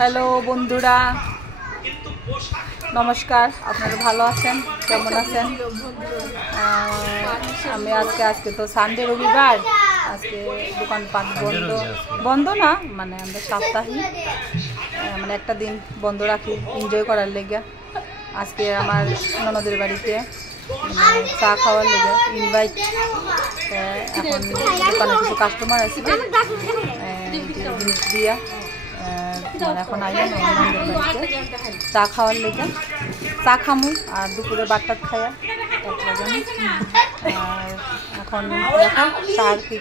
Hello বন্ধুরা, নমস্কার। আপনারা ভালো আছেন? কেমন আছেন? আমি আজকে তো সানডে, রবিবার। আজকে দোকানপাট বন্ধ না, মানে আমরা সাপ্তাহিক মানে একটা দিন বন্ধ রাখি এনজয় করার লেগে। আজকে আমার ননদের বাড়িতে চা খাওয়ার লেগে ইনভাইট। এখন দোকানে কিছু কাস্টমার আছে জিনিস দিয়া, এখন আইলাম ননদের বাড়িতে চা খাওয়ার লেগে। চা খামু আর দুপুরে বাটার খাইয়া আর এখন দেখো চার কি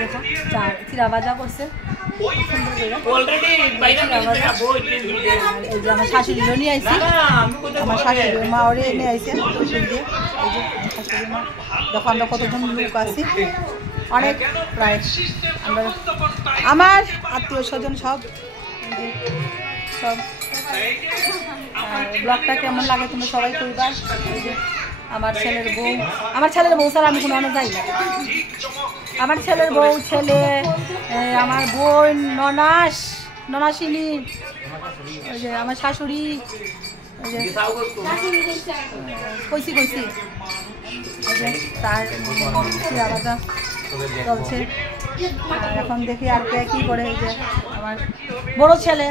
দেখো চিরা ভাজা করছে এই যে আমার শাশুড়িরও নিয়ে আইছি, আমার শাশুড়ির মা ওরে নিয়ে আইছে দিয়ে। এই যে শাশুড়ি মা দেখো আমরা কতজন লোক আছি, অনেক প্রায় আমরা আমার আত্মীয় স্বজন সব ব্লগটা কেমন লাগে তোমরা সবাই করবা। আমার ছেলের বউ স্যার আমি কোনো অনেক যাই না। আমার ছেলের বউ, ছেলে, আমার বোন, ননাসিনী, ওই যে আমার শাশুড়ি, ওই যে কইছি তার আলাদা চলছে। এখন দেখি আর কে কি করে। এই যে আমার বড় ছেলে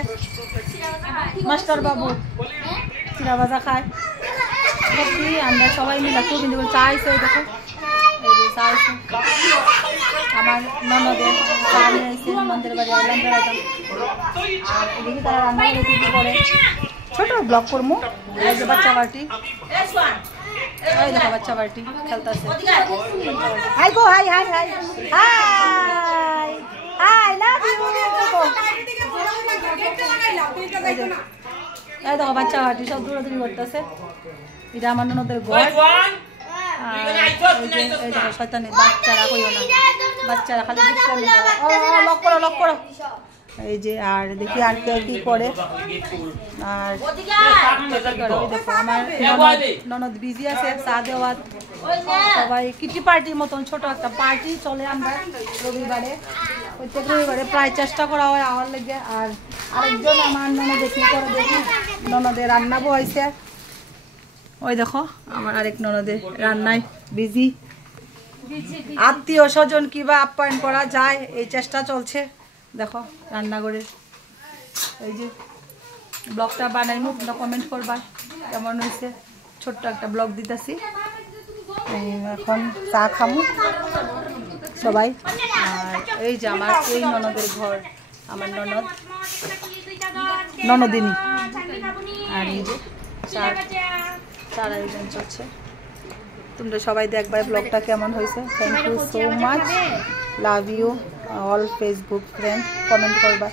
মাস্টার বাবু চিরা ভাজা খায়। সত্যি আমরা সবাই মিলে খুব কিন্তু চাইছে। দেখো এই যে চাইছে আমার ননদের চা নিয়ে এসে ননদের বাড়ি আইলাম বেড়াতাম। আর দেখি তারা রান্না করে কি করে, ছোট ব্লগ করবো। এই যে বাচ্চা পার্টি, এই দেখো বাচ্চা পার্টি খেলতেছে। Hi go hi hi hi hi hi love you. এই দেখো বাচ্চা পার্টি সব দৌড়াদৌড়ি করতেছে। এটা আমার ননদের ঘর। এই দেখো শয়তানি বাচ্চারা, কইও না বাচ্চারা খালি লক করো। এই যে আর দেখি আর কে কি করে। আর দেখো আমার ননদ বিজি আছে, চা দেওয়া সবাই কিটি পার্টির মতন ছোট একটা পার্টি চলে আমরা রবিবারে, প্রত্যেক রবিবারে প্রায় চেষ্টা করা হয় আমার লেগে। আর আরেকজন আমার ননদে কি করে দেখি, ননদে রান্না বইছে। ওই দেখো আমার আরেক ননদে রান্নায় বিজি। আত্মীয় স্বজন কিবা আপ্যায়ন করা যায় এই চেষ্টা চলছে। দেখো রান্নাঘরে এই যে ব্লগটা বানাইমু, তোমরা কমেন্ট করবা কেমন হয়েছে। ছোট্ট একটা ব্লগ দিতেছি। এখন চা খামু সবাই। আর এই যে আমার এই ননদের ঘর, আমার ননদিনী। আর এই যে চার আয়োজন চলছে। তোমরা সবাই দেখবা ব্লগটা কেমন হয়েছে। Thank you so much, love you all Facebook friend, comment করবা।